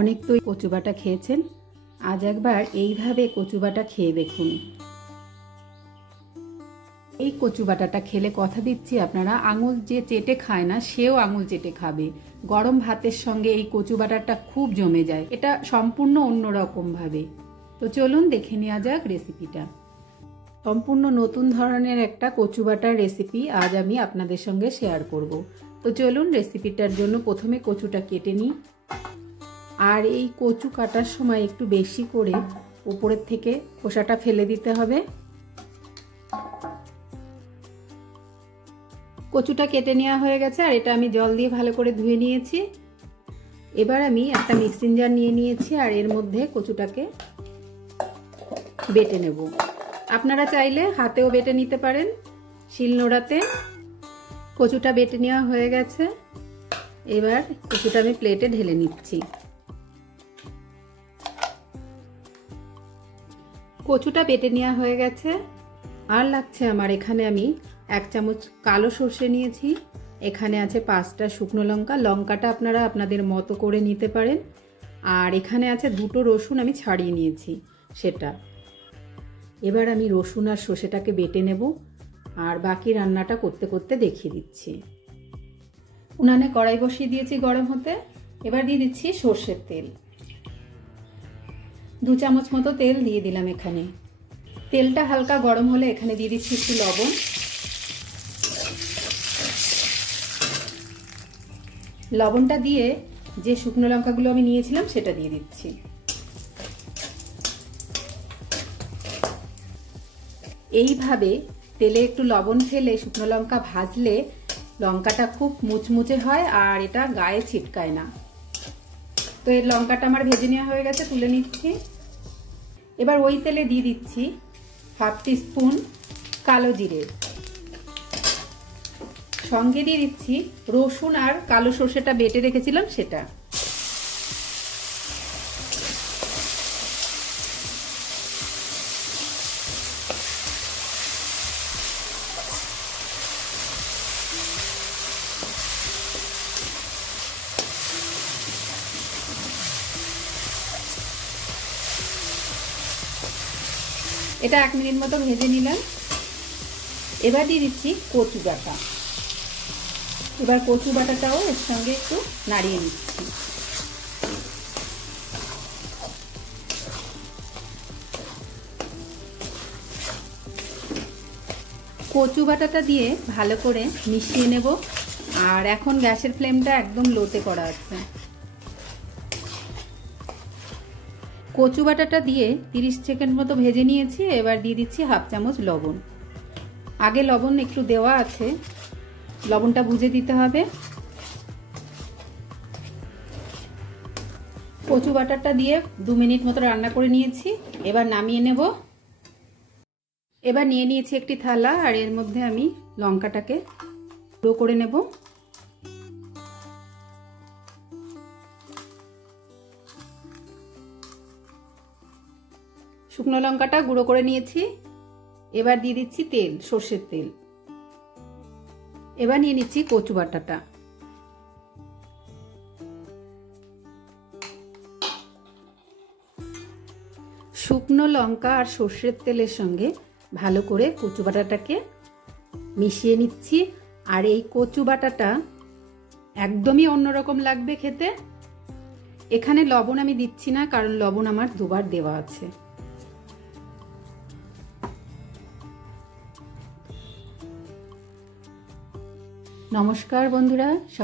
অনেক তো কচু বাটা খেয়েছেন, আজ একবার এইভাবে কচু বাটা খেয়ে দেখুন। এই কচু বাটাটা খেলে কথা দিচ্ছি আপনারা আঙুল যে চেটে খায় না সেও আঙুল চেটে খাবে। গরম ভাতের সঙ্গে এই কচু বাটাটা খুব জমে যায়, এটা সম্পূর্ণ অন্যরকম ভাবে। তো চলুন দেখে নেওয়া যাক রেসিপিটা। সম্পূর্ণ নতুন ধরনের একটা কচু বাটার রেসিপি আজ আমি আপনাদের সঙ্গে শেয়ার করব। তো চলুন রেসিপিটার জন্য প্রথমে কচুটা কেটে নিই। আর এই কচু কাটার সময় একটু বেশি করে উপরের থেকে খোসাটা ফেলে দিতে হবে। কচুটা কেটে নেওয়া হয়ে গেছে আর এটা আমি জল দিয়ে ভালো করে ধুয়ে নিয়েছি। এবার আমি একটা মিক্সিং জার নিয়ে নিয়েছি আর এর মধ্যে কচুটাকে বেটে নেব। আপনারা চাইলে হাতেও বেটে নিতে পারেন, শিলনোড়াতে। কচুটা বেটে নেওয়া হয়ে গেছে, এবার কচুটা আমি প্লেটে ঢেলে নিচ্ছি। কচুটা বেটে নেওয়া হয়ে গেছে। আর লাগছে আমার, এখানে আমি 1 চামচ কালো সর্ষে নিয়েছি, এখানে আছে 5টা শুকনো লঙ্কা, লঙ্কাটা আপনারা আপনাদের মতো করে নিতে পারেন। আর এখানে আছে 2টো রসুন আমি ছাড়িয়ে নিয়েছি সেটা। এবার আমি রসুন আর সর্ষেটাকে বেটে নেব আর বাকি রান্নাটা করতে করতে দেখিয়ে দিচ্ছি। উনানে কড়াই বসিয়ে দিয়েছি গরম হতে। এবার দিয়ে দিচ্ছি সর্ষের তেল, 2 চামচ মতো তেল দিয়ে দিলাম এখানে। তেলটা হালকা গরম হলে এখানে দিয়ে দিচ্ছি একটু লবণ। লবণটা দিয়ে যে শুকনো লঙ্কাগুলো আমি নিয়েছিলাম সেটা দিয়ে দিচ্ছি। এইভাবে তেলে একটু লবণ ফেলে শুকনো লঙ্কা ভাজলে লঙ্কাটা খুব মুচমুচে হয় আর এটা গায়ে ছিটকায় না। তো এর লঙ্কাটা আমার ভেজে নেওয়া হয়ে গেছে, তুলে নিচ্ছি। এবার ওই তেলে দিয়ে দিচ্ছি 1/2 টিস্পুন কালো জিরে, সঙ্গে দিয়ে দিচ্ছি রসুন আর কালো সর্ষেটা বেটে রেখেছিলাম সেটা। এটা 1 মিনিট মতো ভেজে নিলাম। এবার দিয়ে দিচ্ছি কচু বাটা। এবার কচু বাটাটাও এর সঙ্গে একটু নাড়িয়ে নিচ্ছি। কচু বাটাটা দিয়ে ভালো করে মিশিয়ে নেব। আর এখন গ্যাসের ফ্লেমটা একদম লোতে করা আছে। কচু বাটাটা দিয়ে 30 সেকেন্ড মতো ভেজে নিয়েছি। এবার দিয়ে দিচ্ছি 1/2 চামচ লবণ। আগে লবণ একটু দেওয়া আছে, লবণটা বুঝে দিতে হবে। কচু বাটাটা দিয়ে 2 মিনিট মতো রান্না করে নিয়েছি, এবার নামিয়ে নেব। এবার নিয়ে নিয়েছি একটি থালা আর এর মধ্যে আমি লঙ্কাটাকে গুঁড়ো করে নেব। শুকনো লঙ্কাটা গুঁড়ো করে নিয়েছি। এবার দিয়ে দিচ্ছি তেল, সর্ষের তেল। এবার নিয়ে নিচ্ছি কচু বাটাটা। শুকনো লঙ্কা আর সর্ষের তেলের সঙ্গে ভালো করে কচু বাটাটাকে মিশিয়ে নিচ্ছি। আর এই কচু বাটাটা একদমই অন্যরকম লাগবে খেতে। এখানে লবণ আমি দিচ্ছি না, কারণ লবণ আমার 2বার দেওয়া আছে। নমস্কার বন্ধুরা, সবাই